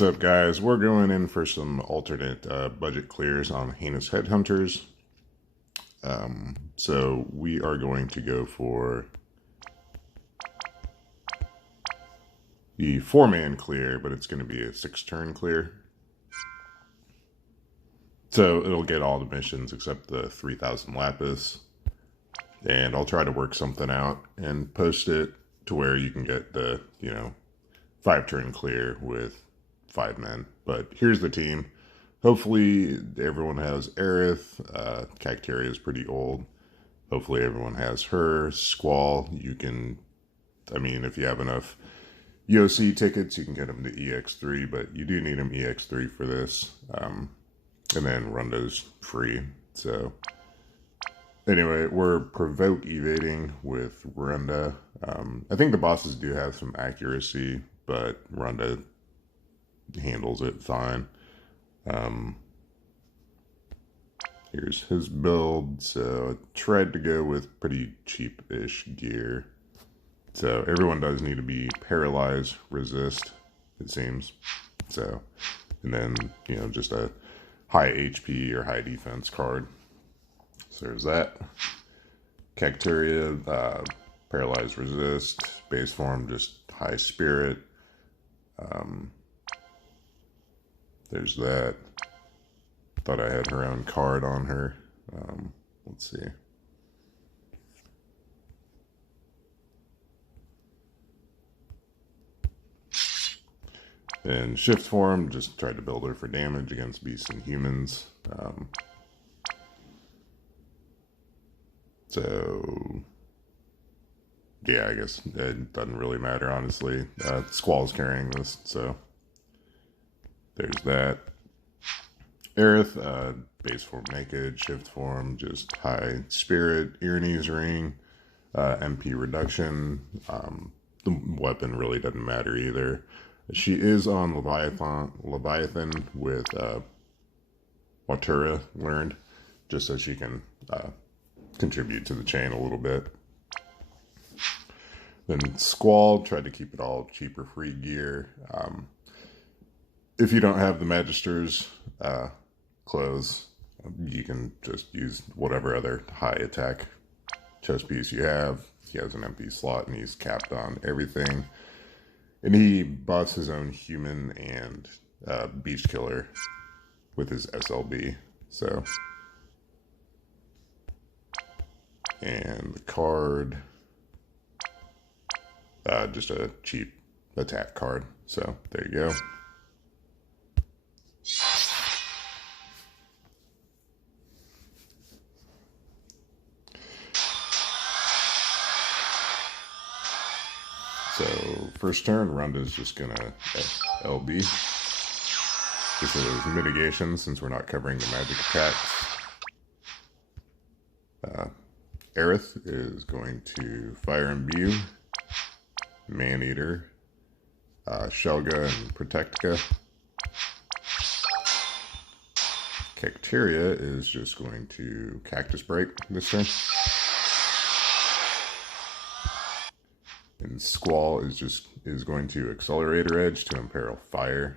What's up, guys? We're going in for some alternate budget clears on Heinous Headhunters. So we are going to go for the 4-man clear, but it's going to be a 6-turn clear. So it'll get all the missions except the 3000 lapis. And I'll try to work something out and post it to where you can get the, 5-turn clear with 5 men. But here's the team. Hopefully everyone has Aerith. Cacteria is pretty old. Hopefully everyone has her. Squall, you can, if you have enough UOC tickets, you can get them to EX3, but you do need them EX3 for this. And then Runda's free. So anyway, we're provoke evading with Runda. I think the bosses do have some accuracy, but Runda handles it fine. Here's his build. So I tried to go with pretty cheap-ish gear. So everyone does need to be paralyzed, resist, it seems. So, and then, just a high HP or high defense card. So there's that. Cacteria, paralyzed, resist. Base form, just high spirit. There's that. Thought I had her own card on her. Let's see. And shift form, just tried to build her for damage against beasts and humans. So yeah, I guess it doesn't really matter, honestly. Squall's carrying this, so there's that. Aerith, base form naked, shift form, just high spirit, Earnese ring, MP reduction. The weapon really doesn't matter either. She is on Leviathan with Watura learned, just so she can contribute to the chain a little bit. Then Squall, tried to keep it all cheaper free gear. If you don't have the Magister's clothes, you can just use whatever other high attack chest piece you have. He has an empty slot and he's capped on everything. And he buffs his own human and beast killer with his SLB. So, and the card, just a cheap attack card. So there you go. So first turn, Runda's just gonna LB. Just so there's mitigation since we're not covering the magic attacks. Aerith is going to Fire Imbue, Maneater, Shelga and Protectica. Cacteria is just going to Cactus Break this turn. And Squall is going to Accelerator Edge to Imperil Fire.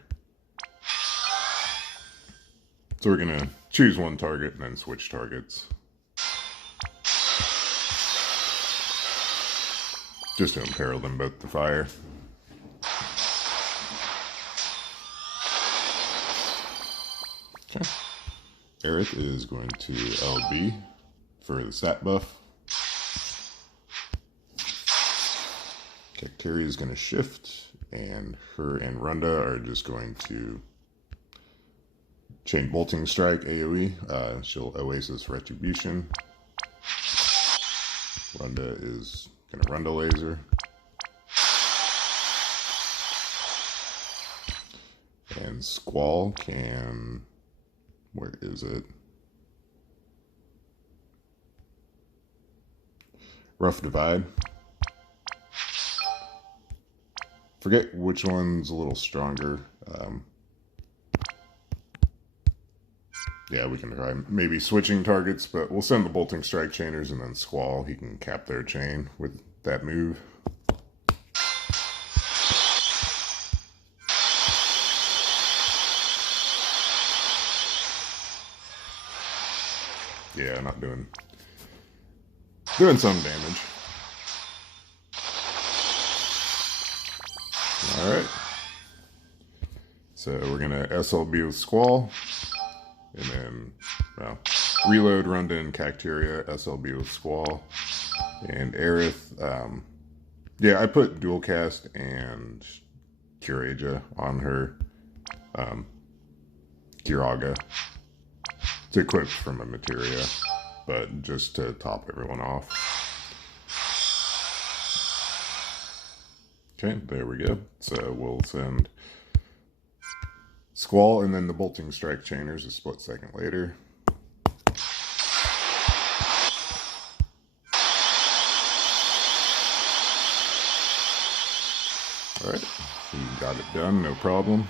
So we're gonna choose one target and then switch targets. Just to imperil them both to fire. Okay. Aerith is going to LB for the stat buff. Cacteria is going to shift, and her and Runda are just going to chain bolting strike AoE. She'll Oasis Retribution. Runda is going to Runda laser. And Squall can, where is it? Rough Divide. Forget which one's a little stronger. Yeah, we can try maybe switching targets, but we'll send the Bolting Strike Chainers and then Squall. He can cap their chain with that move. Yeah, not doing some damage. Alright. So we're gonna SLB with Squall. And then, well, reload, Runda, and Cacteria, SLB with Squall. And Aerith, yeah, I put Dual Cast and Curaja on her Kiraga to equip from a materia, but just to top everyone off. Okay, there we go. So we'll send Squall and then the Bolting Strike Chainers a split second later. Alright, he got it done, no problem.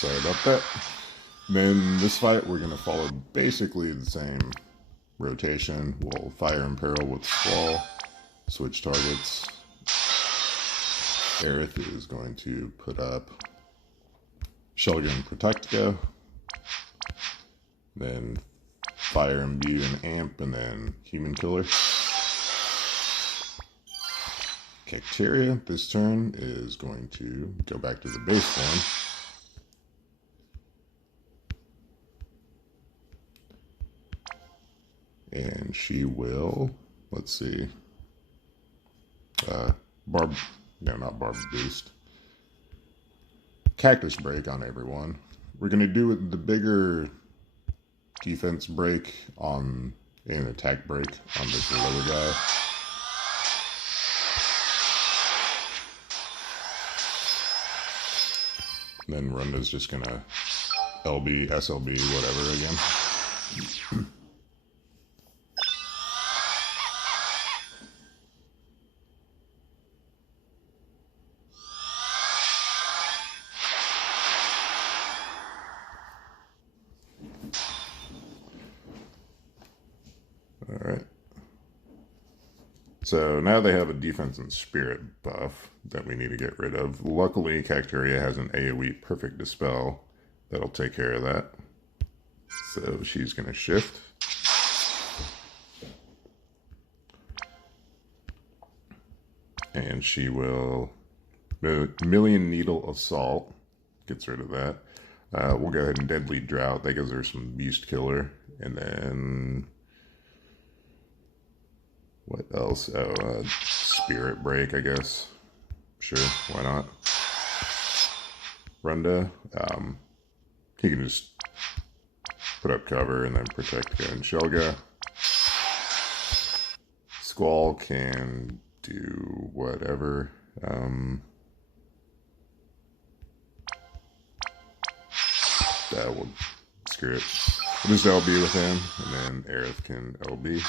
Sorry about that. Then this fight, we're going to follow basically the same rotation. We'll Fire Imperil with Squall, switch targets. Aerith is going to put up Shellgun Protectica, then Fire Imbue and Amp, and then Human Killer. Cacteria this turn is going to go back to the base form. And she will, let's see, not Barb Boost. Cactus Break on everyone. We're going to do the bigger defense break on an attack break on this lower guy. And then Runda's just going to LB, SLB, whatever again. Alright. So now they have a defense and spirit buff that we need to get rid of. Luckily, Cacteria has an AoE Perfect Dispel that'll take care of that. So she's going to shift. And she will Million Needle Assault. Gets rid of that. We'll go ahead and Deadly Drought. That gives her some Beast Killer. And then what else? Oh, Spirit Break, I guess. Sure, why not? Runda, he can just put up cover and then Protectica and Shelga. Squall can do whatever. That will screw it. We'll just LB with him, and then Aerith can LB.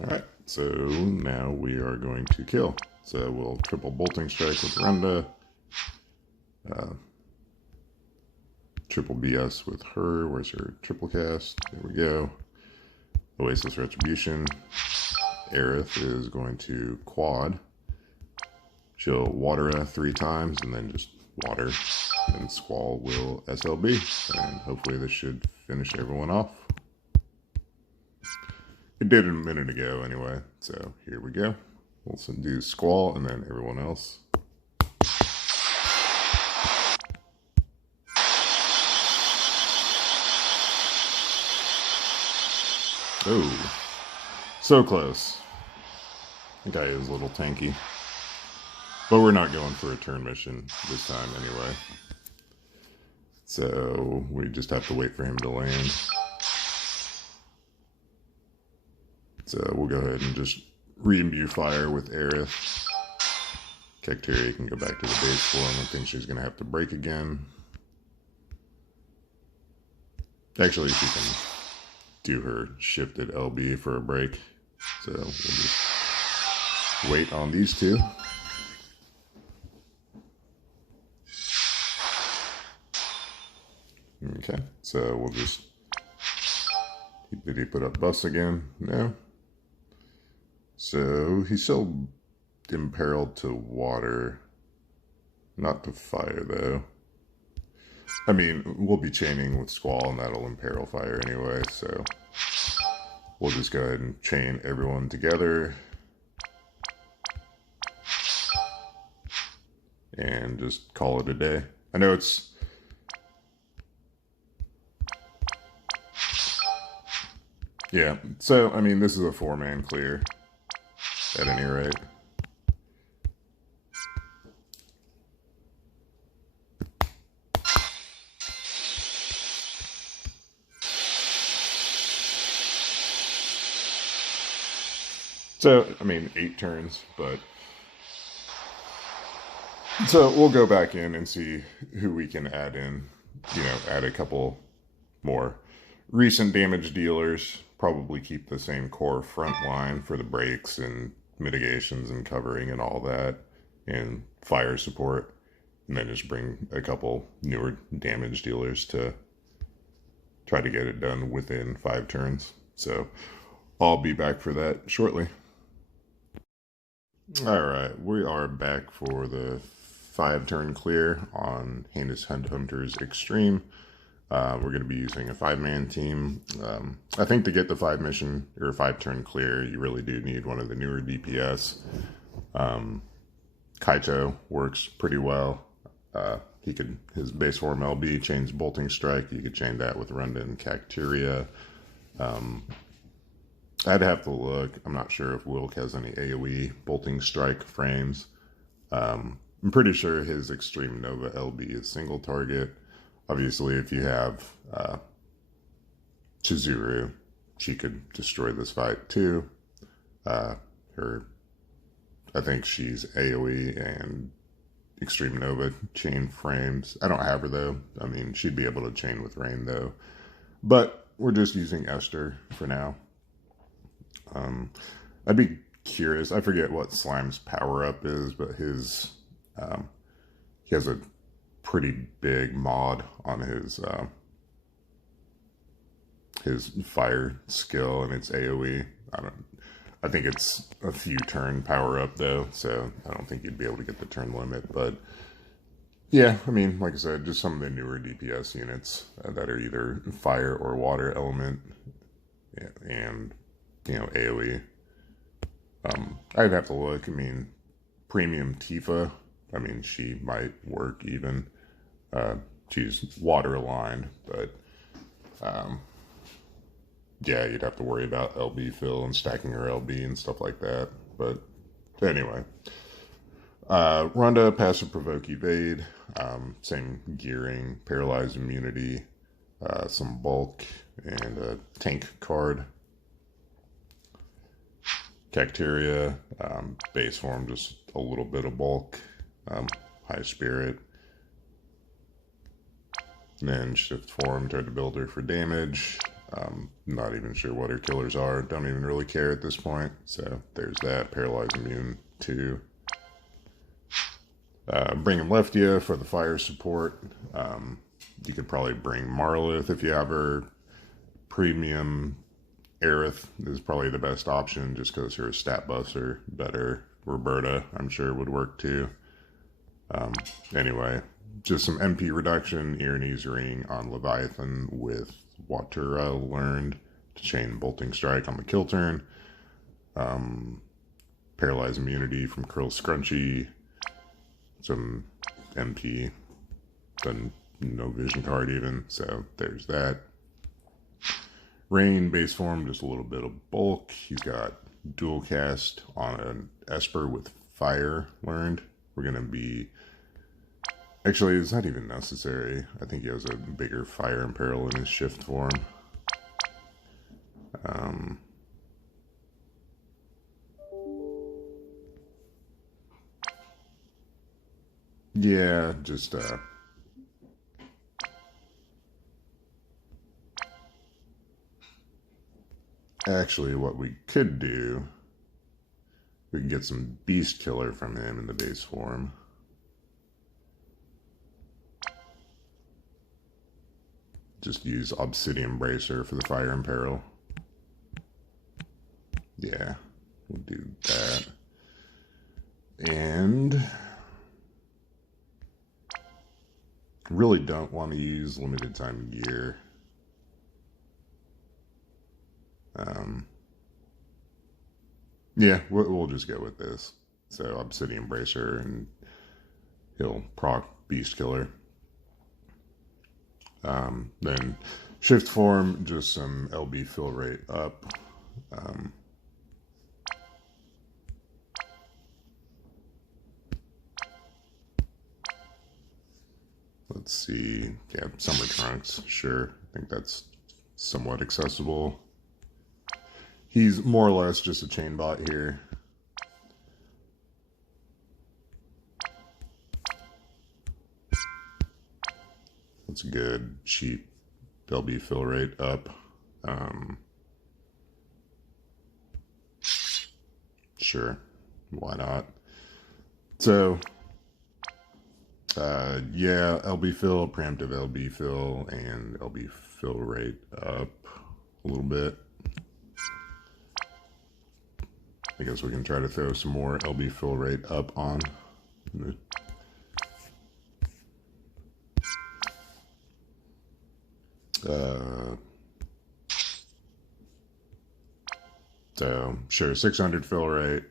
Alright, so now we are going to kill. So we'll triple Bolting Strike with Runda. Triple BS with her. Where's her triple cast? There we go. Oasis Retribution. Aerith is going to quad. She'll water 3 times and then just water. And Squall will SLB. And hopefully this should finish everyone off. It did a minute ago anyway, so here we go. We'll do Squall and then everyone else. Oh, so close. The guy is a little tanky. But we're not going for a turn mission this time anyway. So we just have to wait for him to land. So we'll go ahead and just re-imbue fire with Aerith. Cacteria can go back to the base form. I think she's going to have to break again. Actually, she can do her shifted LB for a break. So we'll just wait on these two. Okay, so we'll just... Did he put up buffs again? No. So he's still imperiled to water. Not to fire, though. I mean, we'll be chaining with Squall, and that'll imperil fire anyway, so... We'll just go ahead and chain everyone together. And just call it a day. I know it's... Yeah, so, I mean, this is a 4-man clear, at any rate. So, I mean, 8 turns, but... So, we'll go back in and see who we can add in. You know, add a couple more recent damage dealers. Probably keep the same core front line for the breaks and mitigations and covering and all that. And fire support. And then just bring a couple newer damage dealers to try to get it done within 5 turns. So, I'll be back for that shortly. Alright, we are back for the 5-turn clear on Heinous Headhunters Extreme. We're going to be using a 5-man team. I think to get the 5-turn clear, you really do need one of the newer DPS. Kaito works pretty well. His base form LB chains Bolting Strike. You could chain that with Runda and Cacteria. I'd have to look. I'm not sure if Wilk has any AoE Bolting Strike frames. I'm pretty sure his Extreme Nova LB is single target. Obviously, if you have Chizuru, she could destroy this fight too. I think she's AoE and Extreme Nova chain frames. I don't have her though. I mean, she'd be able to chain with Rain though. But we're just using Esther for now. I'd be curious. I forget what Slime's power up is, but his he has a pretty big mod on his fire skill, and it's AoE. I think it's a few turn power up though, so I don't think you'd be able to get the turn limit. But yeah, I mean, like I said, just some of the newer DPS units that are either fire or water element, and you know, AoE. I'd have to look. I mean, premium Tifa, I mean, she might work even. She's water aligned, but yeah, you'd have to worry about LB fill and stacking her LB and stuff like that. But anyway, Runda, passive provoke evade, same gearing, paralyzed immunity, some bulk, and a tank card. Cacteria, base form, just a little bit of bulk, high spirit. And then shift form, try to build her for damage. Not even sure what her killers are. Don't even really care at this point. So there's that. Paralyzed immune 2. Bring in Leftia for the fire support. You could probably bring Marlith if you have her. Premium Aerith is probably the best option just because her stat buffs are better. Roberta, I'm sure, would work too. Anyway, just some MP reduction, Ione's Ring on Leviathan with Watura learned to chain Bolting Strike on the kill turn. Paralyzed immunity from Curl Scrunchy. Some MP, then no vision card even, so there's that. Rain, base form, just a little bit of bulk. He's got dual cast on an Esper with fire learned. We're going to be... Actually, it's not even necessary. I think he has a bigger fire imperil in his shift form. Yeah, just... Actually, what we could do, we can get some Beast Killer from him in the base form. just use Obsidian Bracer for the Fire Imperil. Yeah, we'll do that. And really don't want to use limited time gear. Yeah, we'll just go with this. So Obsidian Bracer, and he'll proc Beast Killer. Then Shift Form, just some LB fill rate up. Let's see. Yeah, Summer Trunks, sure. I think that's somewhat accessible. He's more or less just a chain bot here. That's a good, cheap LB fill rate up. Sure, why not? So, yeah, LB fill, preemptive LB fill, and LB fill rate up a little bit. I guess we can try to throw some more LB fill rate up on. So sure, 600 fill rate,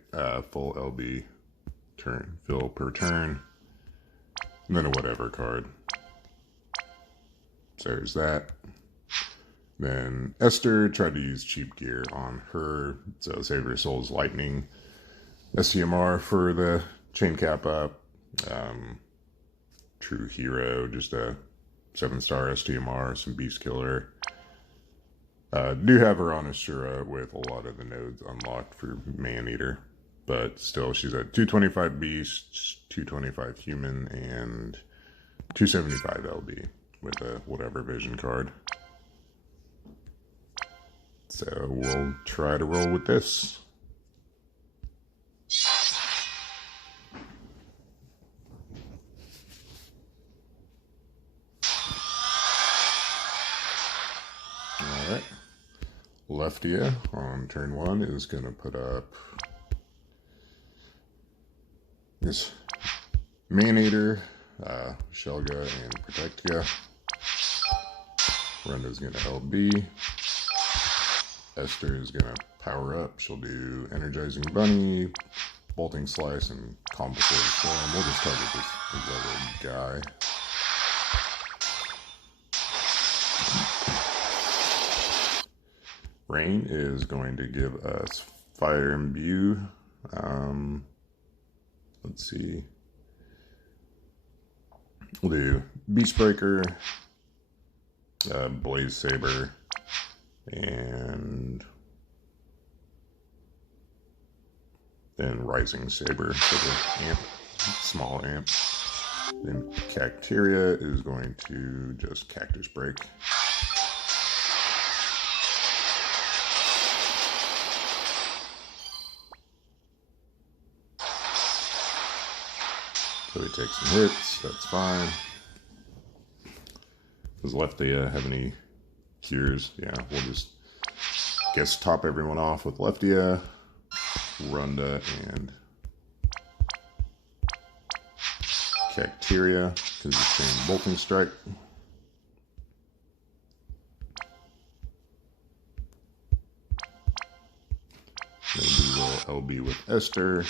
full LB turn fill per turn, and then a whatever card. So there's that. Then Esther, tried to use cheap gear on her, so Save Your Soul's Lightning STMR for the chain cap up. True Hero, just a 7-star STMR, some Beast Killer. Do have her on Ashura with a lot of the nodes unlocked for Maneater, but still she's at 225 Beast, 225 Human, and 275 LB with a whatever vision card. So we'll try to roll with this. Alright. Leftia on turn 1 is going to put up this Maneater, Shelga, and Protectia. Renda's going to LB. Esther is going to power up. She'll do Energizing Bunny, Bolting Slice, and Complicated Form. We'll just target this other guy. Rain is going to give us Fire Imbue. Let's see. We'll do Beast Breaker, Blaze Saber, and then Rising Saber for the amp, small amp. Then Cacteria is going to just Cactus Break. So he takes some hits, that's fine. Does Leftia have any cures? Yeah, we'll just guess top everyone off with Leftia, Runda, and Cacteria, because it's saying Bolting Strike. Maybe we'll LB with Esther.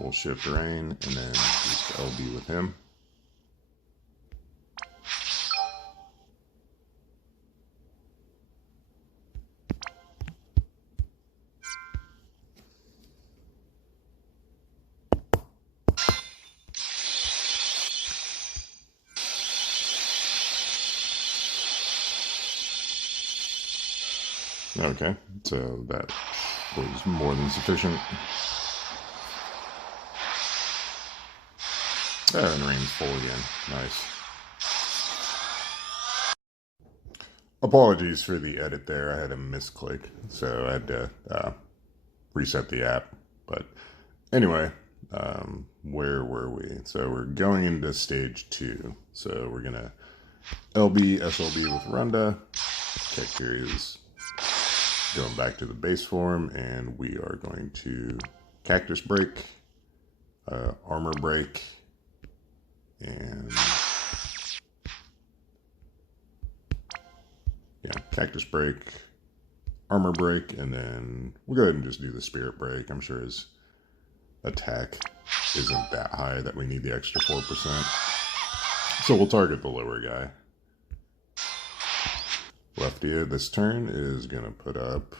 We'll shift Rain, and then just LB with him. Okay, so that was more than sufficient. And Rain's full again. Nice. Apologies for the edit there. I had a misclick, so I had to reset the app. But anyway, where were we? So we're going into stage 2. So we're going to LB, SLB with Runda. Cacteria is going back to the base form, and we are going to Cactus Break, Armor Break, and yeah, Cactus Break, Armor Break, and then we'll go ahead and just do the Spirit Break. I'm sure his attack isn't that high that we need the extra 4%. So we'll target the lower guy. Leftia this turn is going to put up,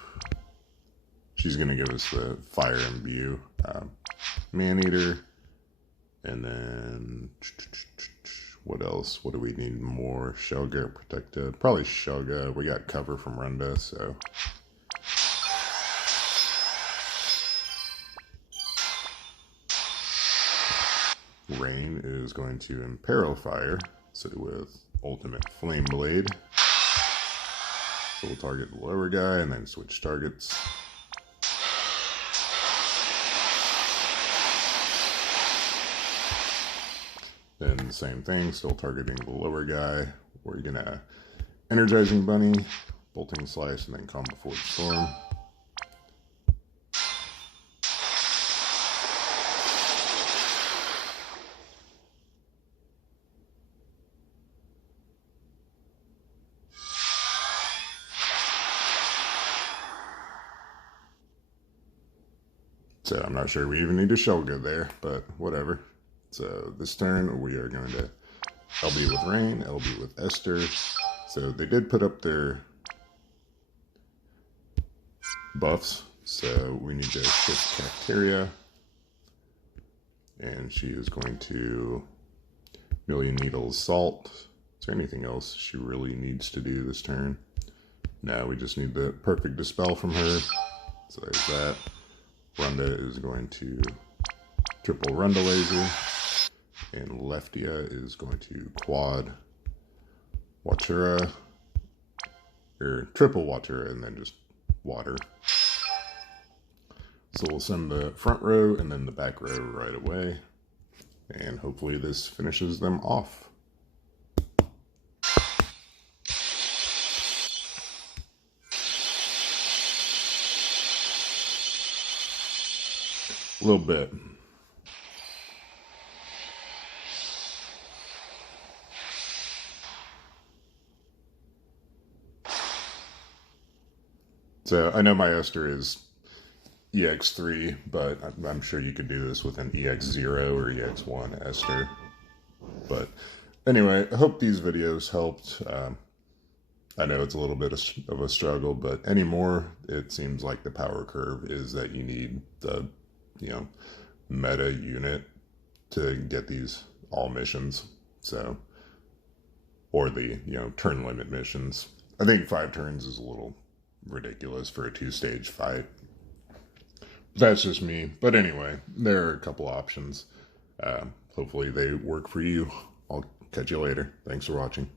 she's going to give us the Fire Imbue, Maneater, and then what else? What do we need more? Shelga protected. Probably Shelga. We got cover from Runda, so. Rain is going to Imperil Fire, so with Ultimate Flame Blade. So we'll target the lower guy and then switch targets. Then the same thing, still targeting the lower guy. We're gonna Energizing Bunny, Bolting Slice, and then Calm Before the Storm. So I'm not sure we even need a Shelga there, but whatever. So this turn we are going to LB with Rain, LB with Esther. So they did put up their buffs, so we need to shift Cacteria. And she is going to Million Needle Assault. Is there anything else she really needs to do this turn? No, we just need the perfect Dispel from her. So there's that. Runda is going to triple Runda Laser, and Leftia is going to quad Watura, or triple Watura, and then just water. So we'll send the front row and then the back row right away, and hopefully this finishes them off. A little bit. So I know my Esther is EX3, but I'm sure you could do this with an EX0 or EX1 Esther. But anyway, I hope these videos helped. I know it's a little bit of a struggle, but anymore, it seems like the power curve is that you need the meta unit to get these all missions. So, or the, turn limit missions. I think 5 turns is a little ridiculous for a 2-stage fight. That's just me. But anyway, there are a couple options. Hopefully they work for you. I'll catch you later. Thanks for watching.